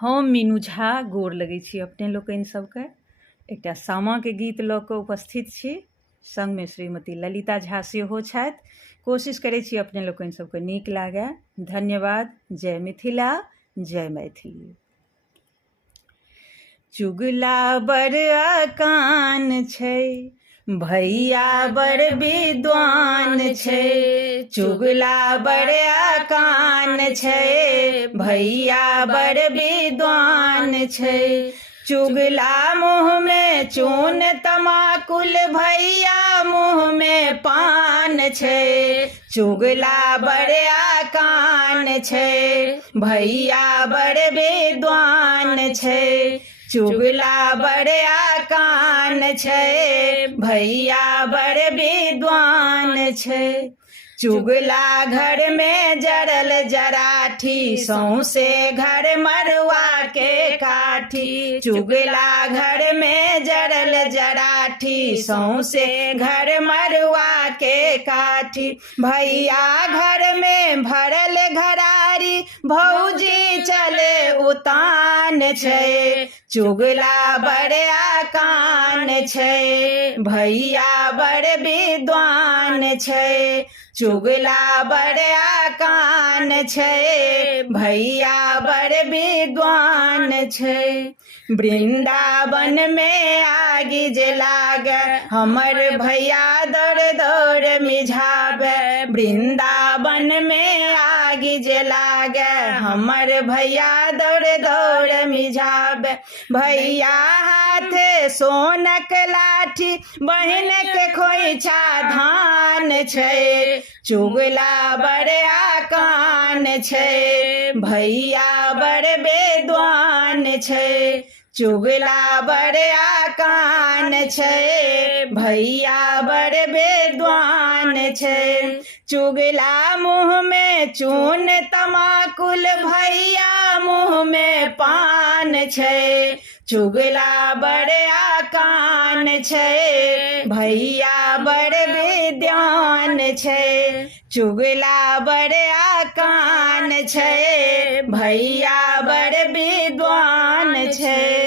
हम मीनू झा गोर लगै छी अपने लोकनि सबके। एकटा सामाके गीत लऽ कऽ उपस्थित छी, संगमे श्रीमती ललिता झा सेहो छथि। कोशिश करै छी अपने लोकनि सबके नीक लागै। धन्यवाद। जय मिथिला, जय मैथिली। चुगला बड़ अकान छै, भैया बड़ विद्वान छै। चुगला बड़ अकान छै, भैया बड़ विद्वान छै। चुगला मुँह में चून तमाकुल, भैया मुँह में पान छै। चुगला बड़ अकान छै, भैया बड़ विद्वान छै। चुगला बड़ अकान छै, भैया बड़ विद्वान छै। चुगला घर में जरल जराठी, सौंसे घर मरुआ के काठी। चुगला घर में जरल जराठी, सौंसे घर मरुआ के काठी। भैया घर में भरल घरारी, भौजी चले उतान छै। चुगला बड़ अकान छै, भैया बड़ विद्वान छै। चुगला बड़ अकान छै, भैया बड़ विद्वान छै। वृंदावन में आगि जे लागे, हमर भैया दौड़ दौड़ मिझावे। वृंदावन में आगि जे लागे, हमर भैया दौड़ दौड़ मिझावे। भैया हाथे सोनक लाठी, बहिनक खोइछा धान छै। चुगला बड़ अकान छै, भैया बड़ विद्वान छै। चुगला बड़ अकान छै, भैया बड़ विद्वान छै। चुगला मुँह में चून तमाकुल, भैया मुँह में पान छै। चुगला बड़ अकान छै, भैया बड़ विद्वान छै। चुगला बड़ अकान छै, भैया बड़ विद्वान छै।